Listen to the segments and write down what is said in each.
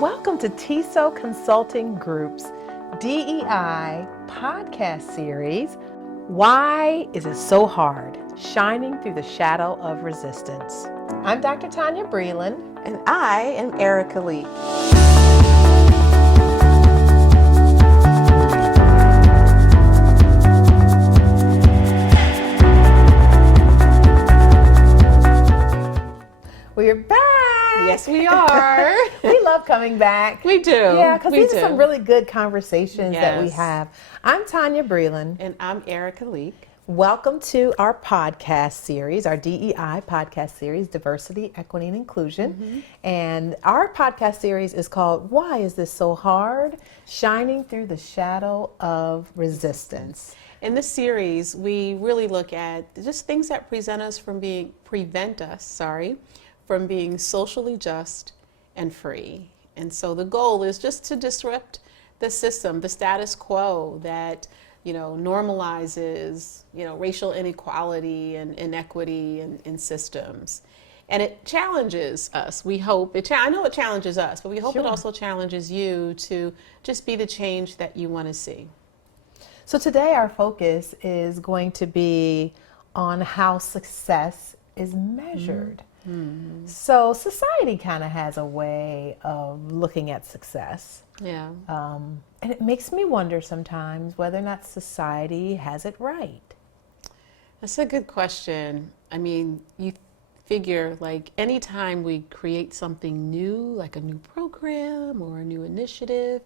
Welcome to TESO Consulting Group's DEI podcast series, Why Is It So Hard? Shining Through the Shadow of Resistance. I'm Dr. Tonya Breland. And I am Erika. We're back. Yes, we are. We love coming back. We do. Yeah, because these are some really good conversations Yes. that we have. I'm Tonya Breland. And I'm Erika. Welcome to our podcast series, our DEI podcast series, Diversity, Equity, and Inclusion. Mm-hmm. And our podcast series is called, Why Is This So Hard? Shining Through the Shadow of Resistance. In this series, we really look at just things that prevent us from being socially just and free. And so the goal is just to disrupt the system, the status quo that normalizes, racial inequality and inequity in systems. And it challenges us. We hope, I know it challenges us, but we hope Sure. It also challenges you to just be the change that you want to see. So today our focus is going to be on how success is measured. Mm-hmm. So society kind of has a way of looking at success. Yeah. And it makes me wonder sometimes whether or not society has it right. That's a good question. I mean, you figure like anytime we create something new, like a new program or a new initiative,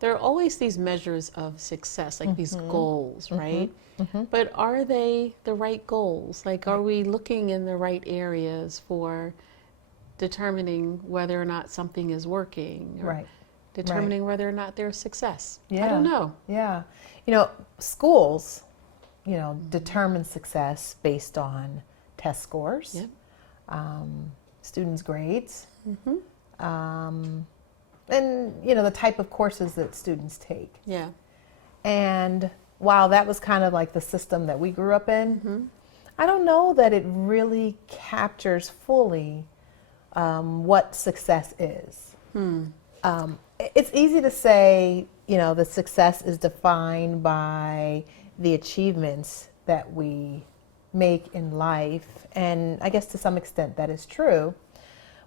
there are always these measures of success, like these goals, right? But are they the right goals? Like, are we looking in the right areas for determining whether or not something is working? Or Right. determining whether or not there's success. Yeah. I don't know. Yeah. Schools, determine success based on test scores, Yep. Students' grades, and, the type of courses that students take. Yeah. And while that was kind of like the system that we grew up in, I don't know that it really captures fully what success is. It's easy to say, the success is defined by the achievements that we make in life. And I guess to some extent that is true.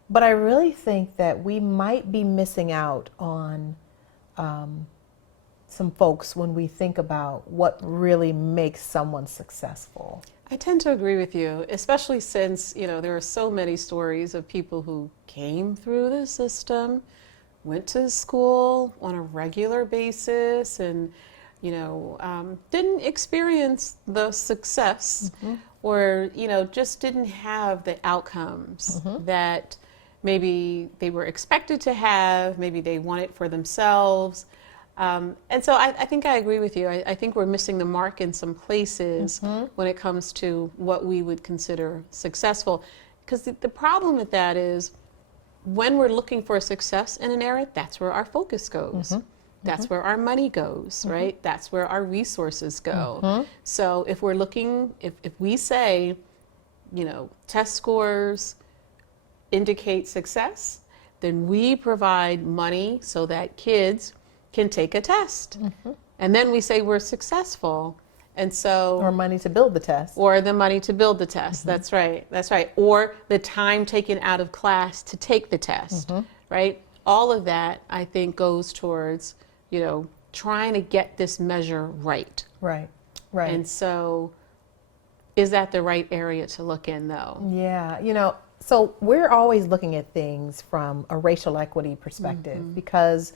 But I really think that we might be missing out on some folks when we think about what really makes someone successful. I tend to agree with you, especially since, there are so many stories of people who came through the system, went to school on a regular basis and, didn't experience the success or, just didn't have the outcomes that maybe they were expected to have, maybe they wanted for themselves. And so I think I agree with you. I think we're missing the mark in some places when it comes to what we would consider successful. Because the problem with that is when we're looking for success in an area, that's where our focus goes. That's where our money goes, right? That's where our resources go. So if we're looking, if we say, test scores indicate success, then we provide money so that kids can take a test. And then we say we're successful. And so Or money to build the test. or the money to build the test. That's right. Or the time taken out of class to take the test. Right? All of that I think goes towards, trying to get this measure right. Right. And so is that the right area to look in though? Yeah, so we're always looking at things from a racial equity perspective because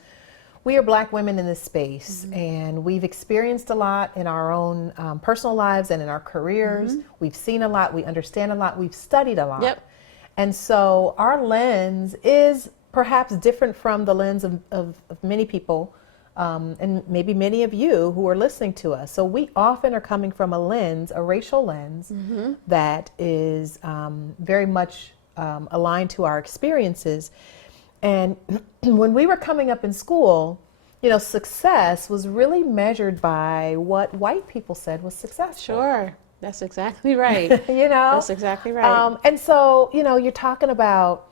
we are Black women in this space and we've experienced a lot in our own personal lives and in our careers. We've seen a lot, we understand a lot, we've studied a lot. Yep. And so our lens is perhaps different from the lens of many people and maybe many of you who are listening to us. So we often are coming from a lens, a racial lens, that is very much aligned to our experiences. And when we were coming up in school, success was really measured by what white people said was successful. Sure. That's exactly right. That's exactly right. And so, you're talking about,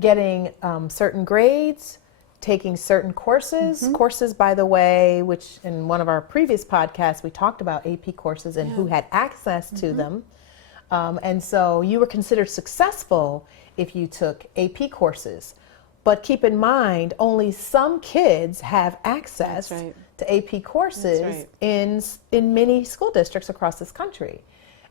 getting certain grades, taking certain courses. Courses, by the way, which in one of our previous podcasts, we talked about AP courses and who had access to them. And so you were considered successful if you took AP courses. But keep in mind, only some kids have access to AP courses in many school districts across this country.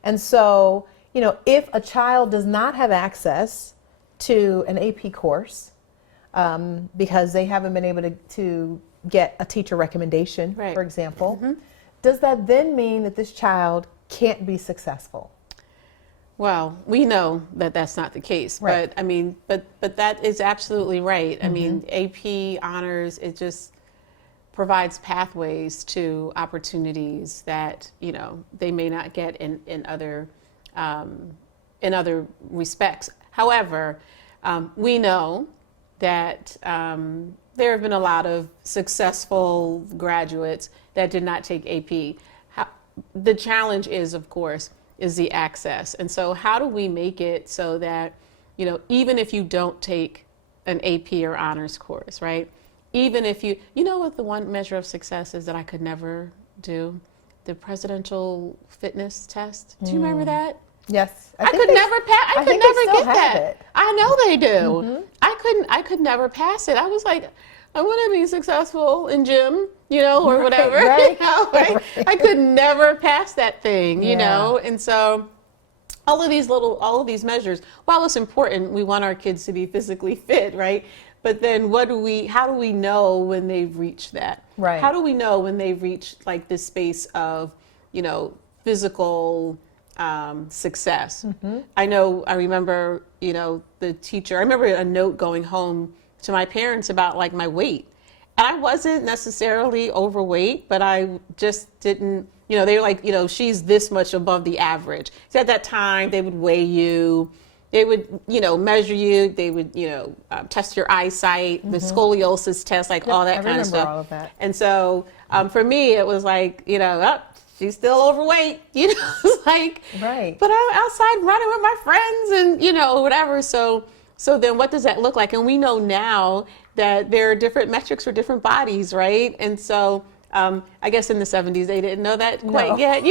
And so, if a child does not have access to an AP course because they haven't been able to get a teacher recommendation, for example, does that then mean that this child can't be successful? Well, we know that that's not the case, but I mean, but that is absolutely right. I mean, AP honors, it just provides pathways to opportunities that, they may not get in other respects. However, we know that there have been a lot of successful graduates that did not take AP. The challenge is, of course, is the access. And so how do we make it so that, even if you don't take an AP or honors course, right? Even if you know what the one measure of success is that I could never do? The presidential fitness test. Do you remember that? Yes. I could never get that. It. I know they do. I could never pass it. I was like, I want to be successful in gym, or whatever. I could never pass that thing, and so all of these measures, while it's important, we want our kids to be physically fit, right? But then how do we know when they've reached that? Right. How do we know when they've reached like this space of, physical success? I remember, the teacher, I remember a note going home to my parents about like my weight. And I wasn't necessarily overweight, but I just didn't, they were like, she's this much above the average. So at that time, they would weigh you, they would, measure you, they would, test your eyesight, the scoliosis test, like all that kind of stuff. All of that. And so for me, it was like, she's still overweight, it's like, but I'm outside running with my friends and, whatever. So then what does that look like? And we know now that there are different metrics for different bodies, right? And so I guess in the 70s, they didn't know that quite yet,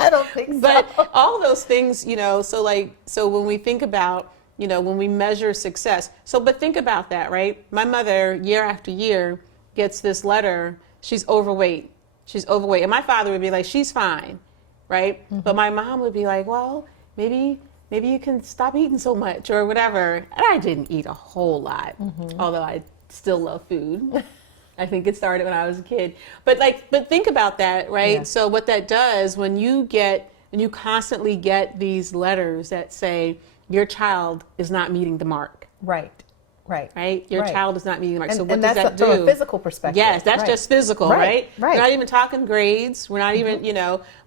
I don't think so. But all those things, so when we think about, when we measure success, but think about that, right? My mother, year after year, gets this letter, she's overweight. And my father would be like, she's fine, right? But my mom would be like, well, maybe you can stop eating so much or whatever. And I didn't eat a whole lot, although I still love food. I think it started when I was a kid. But think about that, right? Yeah. So what that does when you constantly get these letters that say your child is not meeting the mark. Right. Your child is not meeting the mark. So what does that do? From a physical perspective. Yes, that's just physical, right? We're not even talking grades. We're not even,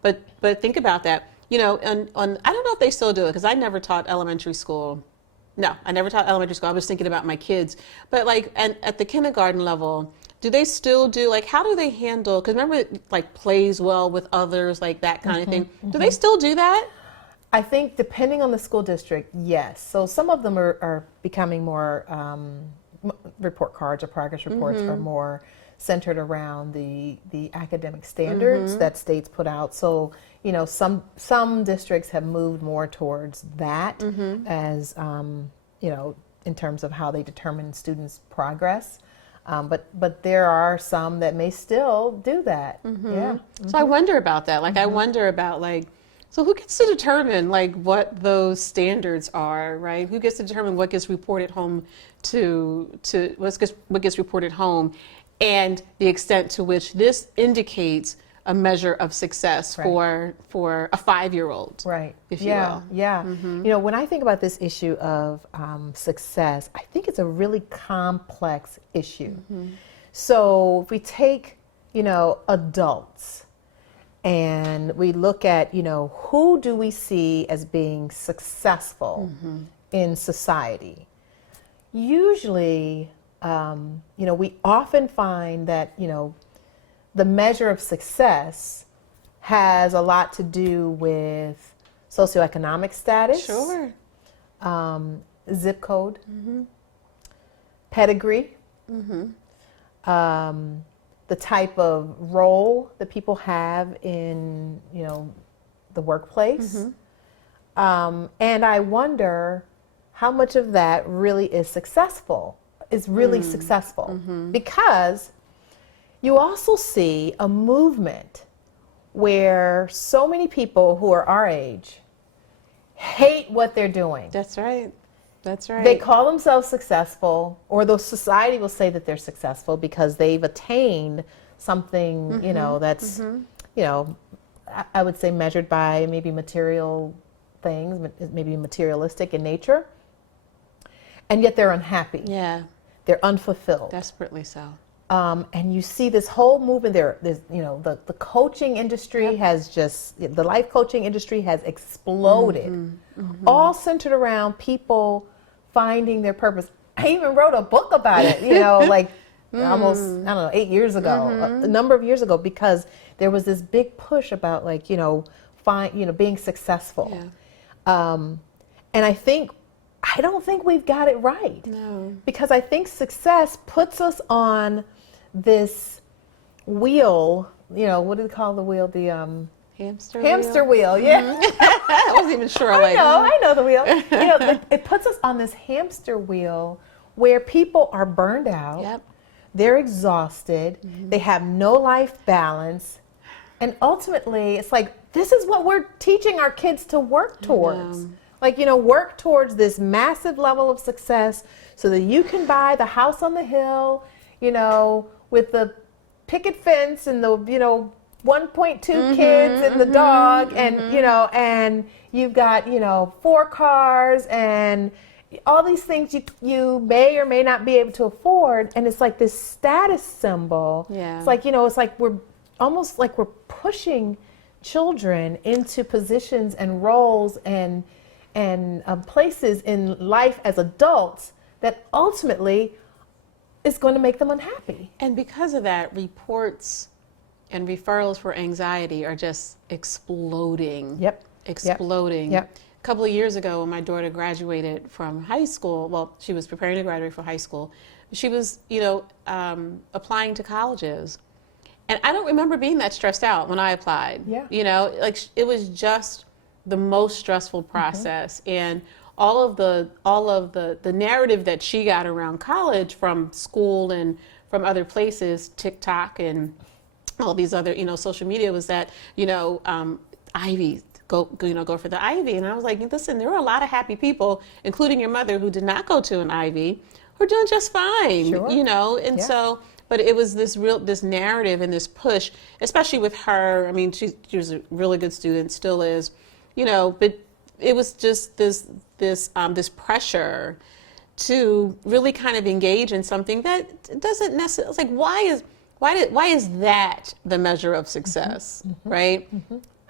but think about that. I don't know if they still do it because I never taught elementary school. No, I never taught elementary school. I was thinking about my kids. But at the kindergarten level, do they still do, how do they handle, because remember, plays well with others, that kind of thing. Do they still do that? I think depending on the school district, yes. So some of them are becoming more, report cards or progress reports are more centered around the academic standards that states put out. So, some districts have moved more towards that as, in terms of how they determine students' progress. But there are some that may still do that. Yeah. So I wonder about that. I wonder about so who gets to determine what those standards are, right? Who gets to determine what gets reported home what gets reported home, and the extent to which this indicates a measure of success for a 5-year-old, right? If you will. Yeah. When I think about this issue of success, I think it's a really complex issue. So if we take, adults, and we look at, who do we see as being successful in society? Usually, we often find that, the measure of success has a lot to do with socioeconomic status, Sure. Zip code, pedigree, the type of role that people have in, the workplace. And I wonder how much of that really is successful, because you also see a movement where so many people who are our age hate what they're doing. That's right. That's right. They call themselves successful, or the society will say that they're successful because they've attained something, that's, I would say measured by maybe material things, maybe materialistic in nature. And yet they're unhappy. Yeah. They're unfulfilled. Desperately so. And you see this whole movement there. There's, the coaching industry has the life coaching industry has exploded, all centered around people finding their purpose. I even wrote a book about it, like almost, 8 years ago, a number of years ago, because there was this big push about being successful. Yeah. And I don't think we've got it right. No. Because I think success puts us on this wheel, what do they call the wheel? The hamster wheel. Yeah. I wasn't even sure. I know the wheel. It puts us on this hamster wheel where people are burned out. Yep. They're exhausted. They have no life balance. And ultimately, it's like, this is what we're teaching our kids to work towards. Work towards this massive level of success so that you can buy the house on the hill, with the picket fence and the, 1.2 kids and the dog and, and you've got, 4 cars and all these things you may or may not be able to afford. And it's like this status symbol. Yeah. It's like, it's like we're almost like we're pushing children into positions and roles and places in life as adults that ultimately is going to make them unhappy. And because of that, reports and referrals for anxiety are just exploding. Yep. Exploding. Yep. A couple of years ago, when my daughter graduated from high school, well, she was preparing to graduate from high school, she was, applying to colleges. And I don't remember being that stressed out when I applied. Yeah. It was just the most stressful process. And all of the narrative that she got around college from school and from other places, TikTok and all these other, social media, was that, Ivy, go for the Ivy. And I was like, listen, there are a lot of happy people, including your mother, who did not go to an Ivy, who are doing just fine, and so, but it was this narrative and this push, especially with her. I mean, she was a really good student, still is, but it was just this pressure to really kind of engage in something that doesn't necessarily, it's like, why is that the measure of success, right?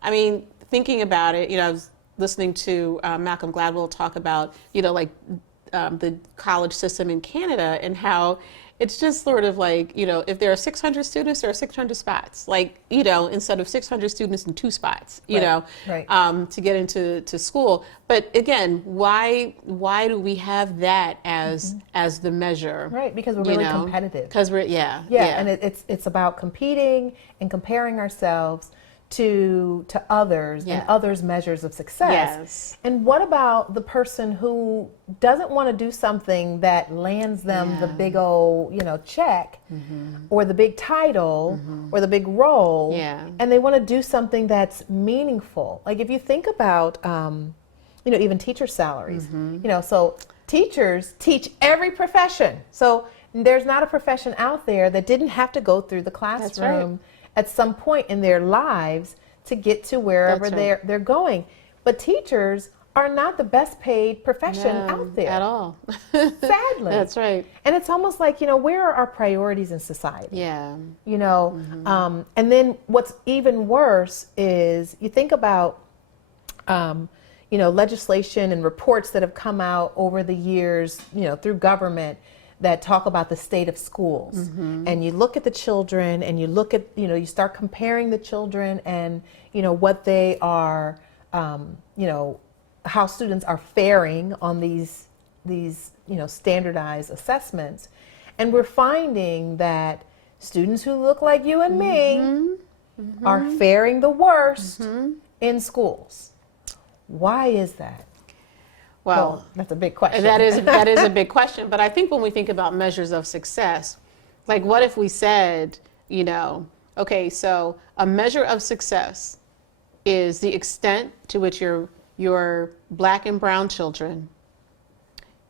I mean, thinking about it, I was listening to Malcolm Gladwell talk about, the college system in Canada and how it's just sort of like, if there are 600 students, there are 600 spots, instead of 600 students in 2 spots, to get into school. But again, why do we have that as the measure? Right, because we're really competitive. Because we're, and it's about competing and comparing ourselves to others and others' measures of success. Yes. And what about the person who doesn't want to do something that lands them the big old, check or the big title or the big role, and they want to do something that's meaningful? Like if you think about, even teacher salaries, so teachers teach every profession. So there's not a profession out there that didn't have to go through the classroom at some point in their lives to get to wherever they're going. But teachers are not the best paid profession out there. At all. Sadly. That's right. And it's almost like, where are our priorities in society? Yeah. And then what's even worse is you think about, legislation and reports that have come out over the years, through government, that talk about the state of schools. And you look at the children and you look at, you start comparing the children and, what they are, how students are faring on these these standardized assessments, and we're finding that students who look like you and me are faring the worst in schools. Why is that? Well, that's a big question. That is a big question. But I think when we think about measures of success, like what if we said, okay, so a measure of success is the extent to which your Black and brown children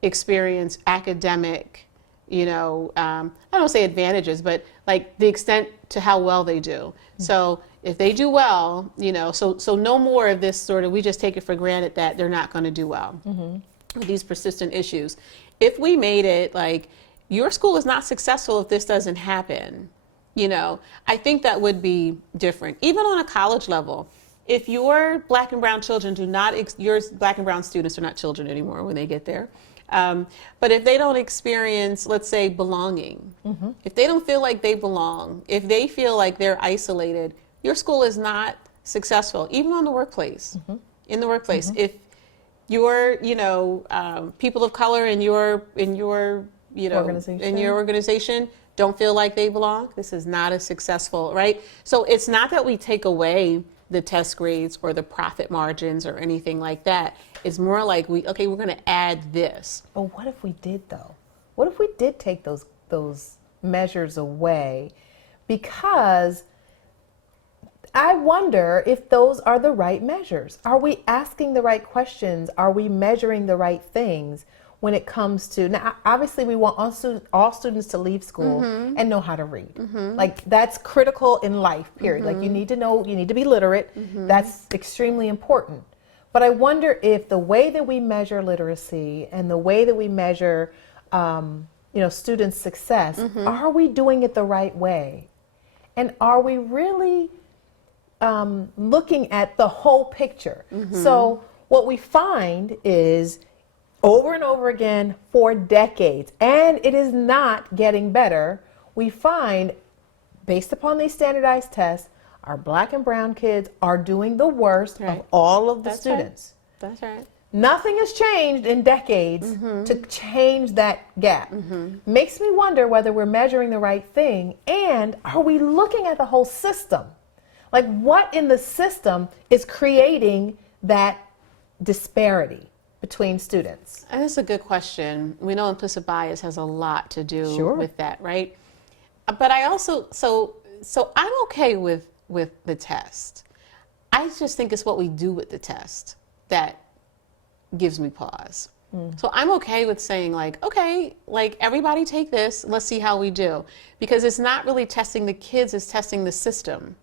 experience academic, I don't want to say advantages, but like the extent to how well they do. So if they do well, so no more of this sort of, we just take it for granted that they're not going to do well. These persistent issues. If we made it like, your school is not successful if this doesn't happen, I think that would be different. Even on a college level, if your Black and brown children your Black and brown students are not children anymore when they get there. But if they don't experience, let's say, belonging, if they don't feel like they belong, if they feel like they're isolated, your school is not successful, even on the workplace. In the workplace, if your, people of color in your organization don't feel like they belong, this is not a successful, right? So it's not that we take away the test grades or the profit margins or anything like that. It's more like we're going to add this. But what if we did though? What if we did take those measures away? Because I wonder if those are the right measures. Are we asking the right questions? Are we measuring the right things when it comes to, now obviously we want all students to leave school and know how to read. Like that's critical in life, period. Like you need to know, you need to be literate. That's extremely important. But I wonder if the way that we measure literacy and the way that we measure, students' success, are we doing it the right way? And are we really looking at the whole picture? So what we find is over and over again for decades, and it is not getting better, we find, based upon these standardized tests, our Black and brown kids are doing the worst of all of the students. That's right. Nothing has changed in decades to change that gap. Makes me wonder whether we're measuring the right thing, and are we looking at the whole system? Like what in the system is creating that disparity between students? And that's a good question. We know implicit bias has a lot to do with that, right? But I also, so I'm okay with the test. I just think it's what we do with the test that gives me pause. So I'm okay with saying like, okay, like everybody take this, let's see how we do. Because it's not really testing the kids, it's testing the system.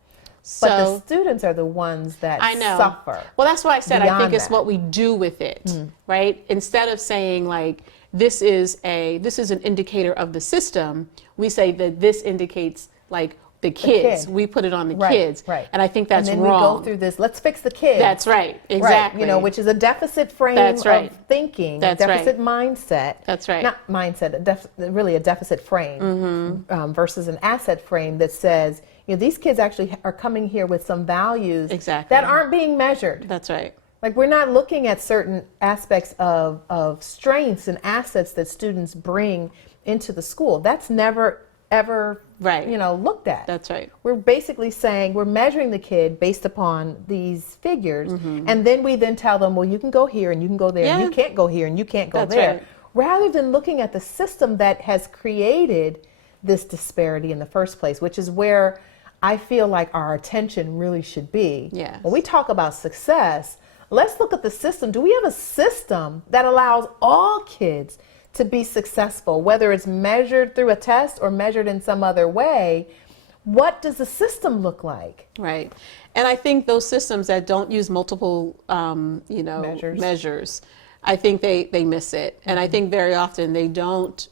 But the students are the ones that suffer. Well, that's why I said I think it's what we do with it, right? Instead of saying like this is an indicator of the system, we say that this indicates like the kids. We put it on the kids, right? And I think that's wrong. And then we go through this. Let's fix the kids. That's right. Exactly. Right. Which is a deficit frame of thinking. That's a deficit mindset. That's right. Not mindset. Really a deficit frame versus an asset frame that says, these kids actually are coming here with some values that aren't being measured. That's right. Like we're not looking at certain aspects of strengths and assets that students bring into the school. That's never ever looked at. That's right. We're basically saying we're measuring the kid based upon these figures, and then we tell them, well, you can go here and you can go there, and you can't go here and you can't go there. Right. Rather than looking at the system that has created this disparity in the first place, which is where I feel like our attention really should be. Yes. When we talk about success, let's look at the system. Do we have a system that allows all kids to be successful, whether it's measured through a test or measured in some other way? What does the system look like? Right. And I think those systems that don't use multiple, measures, I think they miss it. And I think very often they don't,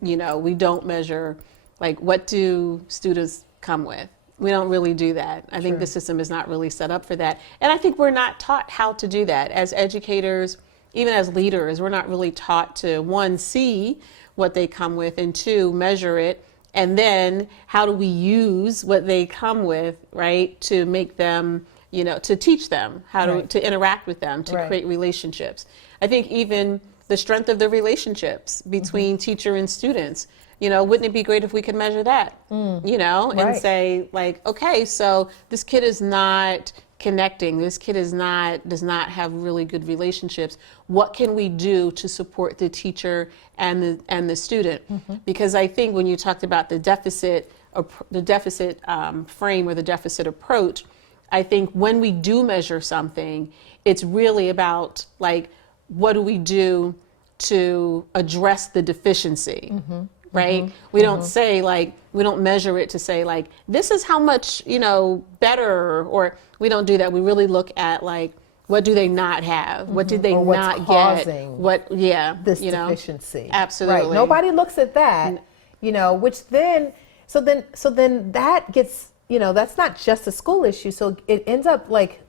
we don't measure, like, what do students come with? We don't really do that. I think the system is not really set up for that. And I think we're not taught how to do that. As educators, even as leaders, we're not really taught to, one, see what they come with, and two, measure it. And then how do we use what they come with, right, to make them, to teach them how to interact with them, to create relationships. I think even the strength of the relationships between teacher and students. You know, wouldn't it be great if we could measure that? You know, and Right. say like, okay, so this kid is not connecting. This kid does not have really good relationships. What can we do to support the teacher and the student? Because I think when you talked about the deficit frame or the deficit approach, I think when we do measure something, it's really about like, what do we do to address the deficiency? Right? We don't say like, we don't measure it to say like, this is how much, you know, better, or we don't do that. We really look at like, what do they not have? What did they Or what's not causing get? What, yeah, this you know, deficiency. absolutely. Right. Nobody looks at that, you know, which then, so then that gets, you know, that's not just a school issue. So it ends up like,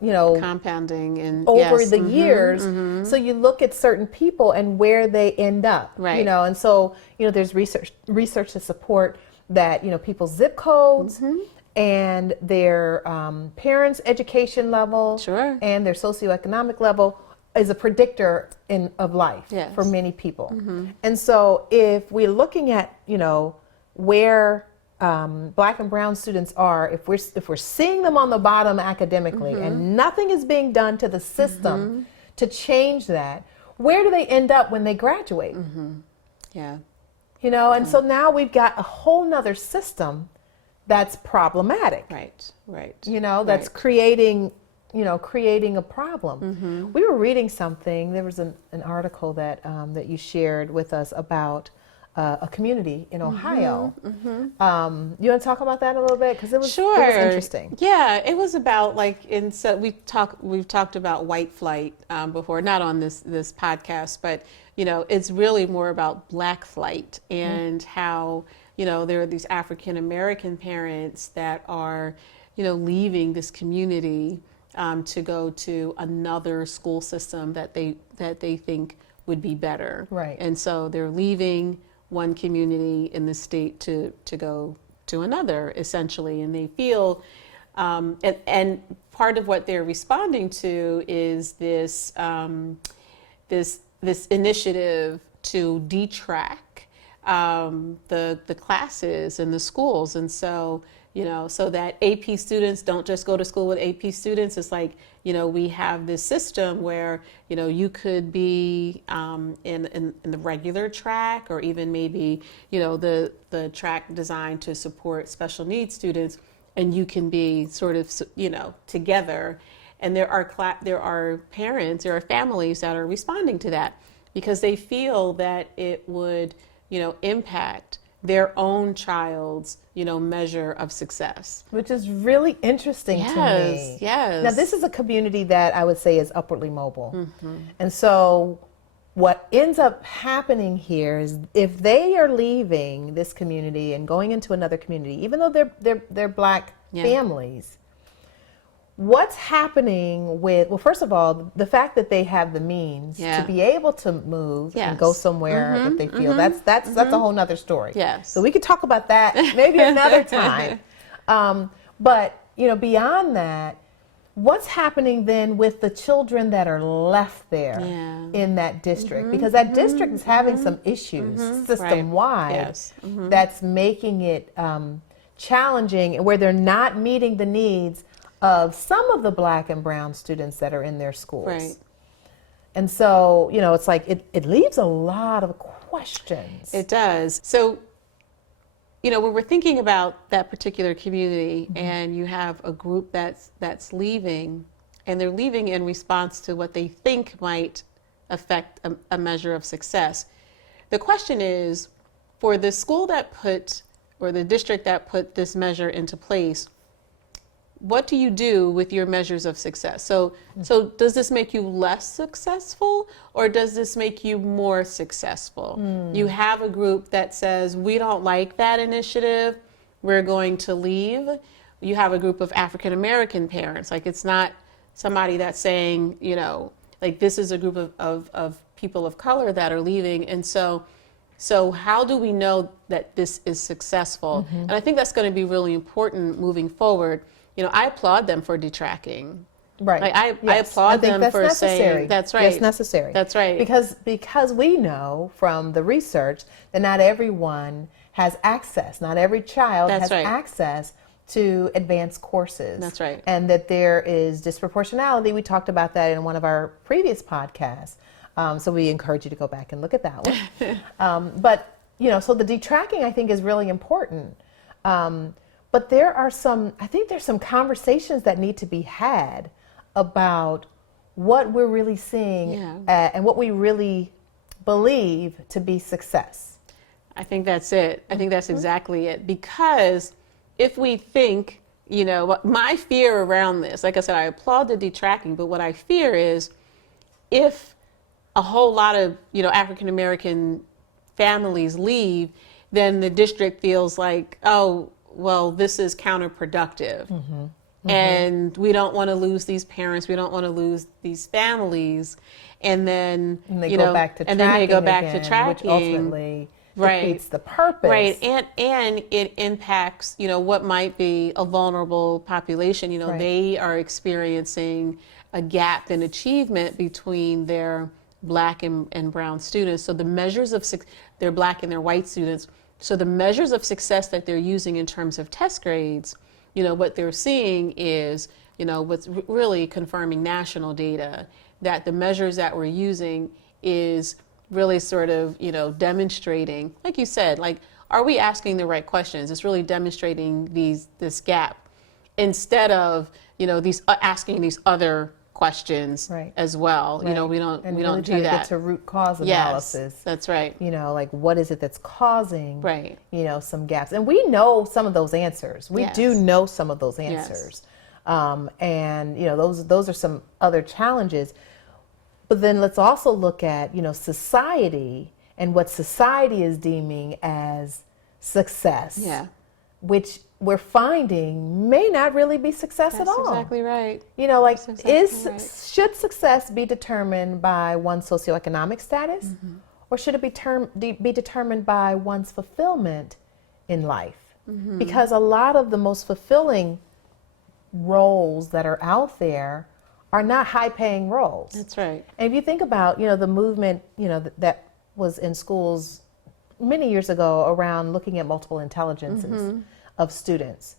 you know, compounding and over yes, the years. So you look at certain people and where they end up, Right. you know, and so, you know, there's research to support that, you know, people's zip codes and their parents' education level Sure. and their socioeconomic level is a predictor of life Yes. for many people. And so if we're looking at, you know, where Black and brown students are, if we're seeing them on the bottom academically and nothing is being done to the system to change that, where do they end up when they graduate? Yeah. You know, and so now we've got a whole nother system that's problematic. Right. Right. You know, that's creating a problem. We were reading something. There was an article that that you shared with us about a community in Ohio. You want to talk about that a little bit, because it was interesting. Yeah, it was about like so we've talked about white flight before, not on this podcast, but you know, it's really more about Black flight and how, you know, there are these African American parents that are, you know, leaving this community to go to another school system that they think would be better. Right. And so they're leaving one community in the state to go to another, essentially, and they feel and part of what they're responding to is this this initiative to detrack the classes in the schools. And so, you know, so that AP students don't just go to school with AP students. It's like, you know, we have this system where, you know, you could be in the regular track, or even maybe, you know, the track designed to support special needs students, and you can be sort of, you know, together. And there are parents, there are families that are responding to that because they feel that it would, you know, impact their own child's, you know, measure of success. Which is really interesting to me. Yes. Now, this is a community that I would say is upwardly mobile. And so what ends up happening here is if they are leaving this community and going into another community, even though they're Black families, what's happening with, well, first of all, the fact that they have the means to be able to move and go somewhere that they feel, that's a whole nother story. Yes. So we could talk about that maybe another time. But, you know, beyond that, what's happening then with the children that are left there in that district? Because that district is having some issues system-wide that's making it challenging, where they're not meeting the needs of some of the Black and brown students that are in their schools. Right. And so, you know, it's like it leaves a lot of questions. It does. So, you know, when we're thinking about that particular community and you have a group that's leaving, and they're leaving in response to what they think might affect a measure of success, the question is, for the school that or the district that put this measure into place, what do you do with your measures of success? So does this make you less successful, or does this make you more successful? You have a group that says, we don't like that initiative, we're going to leave. You have a group of African American parents. Like, it's not somebody that's saying, you know, like, this is a group of people of color that are leaving. And so how do we know that this is successful? And I think that's going to be really important moving forward. You know, I applaud them for detracking. Right. Like I Yes. applaud think them that's for necessary. saying that's right. That's necessary. That's right. Because we know from the research that not everyone has access. Not every child That's has right. access to advanced courses. That's right. And that there is disproportionality. We talked about that in one of our previous podcasts. So we encourage you to go back and look at that one. But so the detracking, I think, is really important. But I think there's some conversations that need to be had about what we're really seeing and what we really believe to be success. I think that's it. I think that's exactly it. Because if we think, my fear around this, like I said, I applaud the detracking, but what I fear is if a whole lot of, African American families leave, then the district feels like, oh, well, this is counterproductive. And we don't want to lose these parents. We don't want to lose these families. And then, they go back to tracking, which ultimately defeats the purpose. Right. And it impacts, what might be a vulnerable population. They are experiencing a gap in achievement between their Black and brown students. So the measures of their Black and their white students. So the measures of success that they're using in terms of test grades, what they're seeing is, what's really confirming national data, that the measures that we're using is really sort of, demonstrating, like you said, like, are we asking the right questions? It's really demonstrating this gap instead of, asking these other questions as well. Right. We don't really do that. Get to root cause analysis. Yes, that's right. Like what is it that's causing right. Some gaps. And we know some of those answers. We do know some of those answers. And those are some other challenges. But then let's also look at, society and what society is deeming as success. Yeah. Which we're finding may not really be success at all. That's exactly right. Should success be determined by one's socioeconomic status, or should it be determined by one's fulfillment in life? Because a lot of the most fulfilling roles that are out there are not high-paying roles. That's right. And if you think about, the movement, that was in schools many years ago around looking at multiple intelligences of students.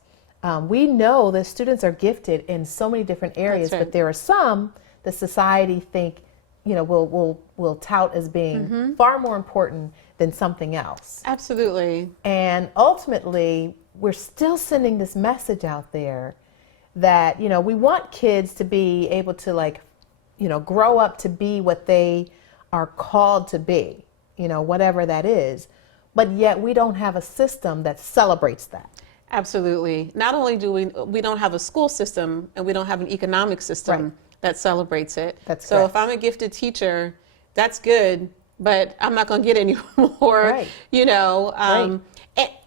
We know that students are gifted in so many different areas, but there are some that society think, will tout as being far more important than something else. Absolutely. And ultimately, we're still sending this message out there that, we want kids to be able to grow up to be what they are called to be, whatever that is. But yet we don't have a system that celebrates that. Absolutely. Not only do we don't have a school system, and we don't have an economic system that celebrates it. That's so correct. If I'm a gifted teacher, that's good, but I'm not going to get any more,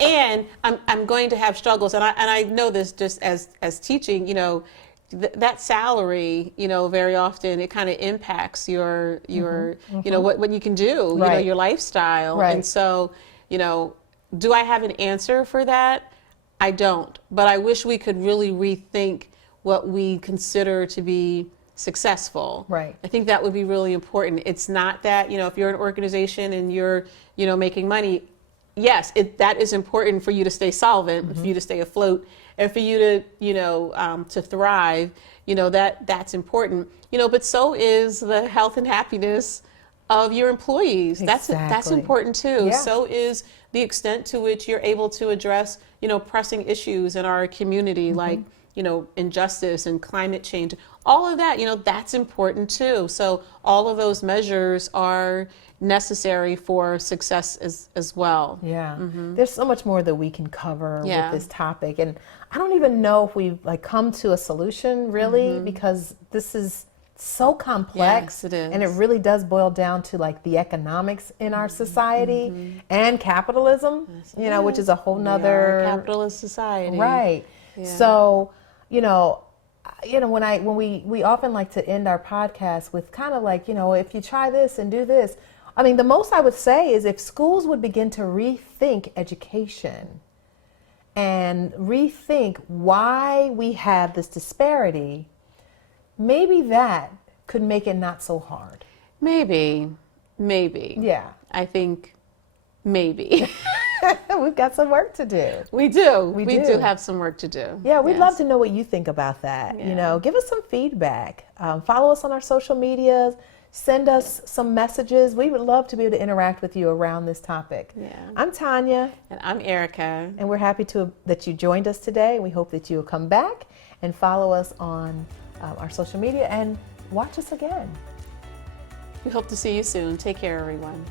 and I'm going to have struggles. And I know this just as teaching, that salary, very often it kind of impacts your what you can do, your lifestyle. And so, do I have an answer for that? I don't, but I wish we could really rethink what we consider to be successful. Right. I think that would be really important. It's not that, if you're an organization and you're, making money, yes, that is important for you to stay solvent, for you to stay afloat, and for you to, to thrive, that's important, but so is the health and happiness of your employees. Exactly. That's important too. Yeah. So is the extent to which you're able to address, pressing issues in our community, like, injustice and climate change. All of that, that's important too. So all of those measures are necessary for success as well. Yeah. There's so much more that we can cover with this topic. And I don't even know if we've come to a solution really, because this is so complex. Yes, it is. And it really does boil down to the economics in our society and capitalism, which is a whole nother capitalist society. Right. Yeah. So, when we often like to end our podcast with kind of if you try this and do this, I mean, the most I would say is if schools would begin to rethink education and rethink why we have this disparity, maybe that could make it not so hard. Maybe. Yeah. I think maybe. We've got some work to do. We do. We We do. do have some work to do. Yeah, we'd Yes. love to know what you think about that. You Yeah. know, give us some feedback. Follow us on our social medias. Send us some messages. We would love to be able to interact with you around this topic. Yeah. I'm Tonya, And I'm Erika. and we're happy that you joined us today. We hope that you'll come back and follow us on our social media and watch us again. We hope to see you soon. Take care, everyone.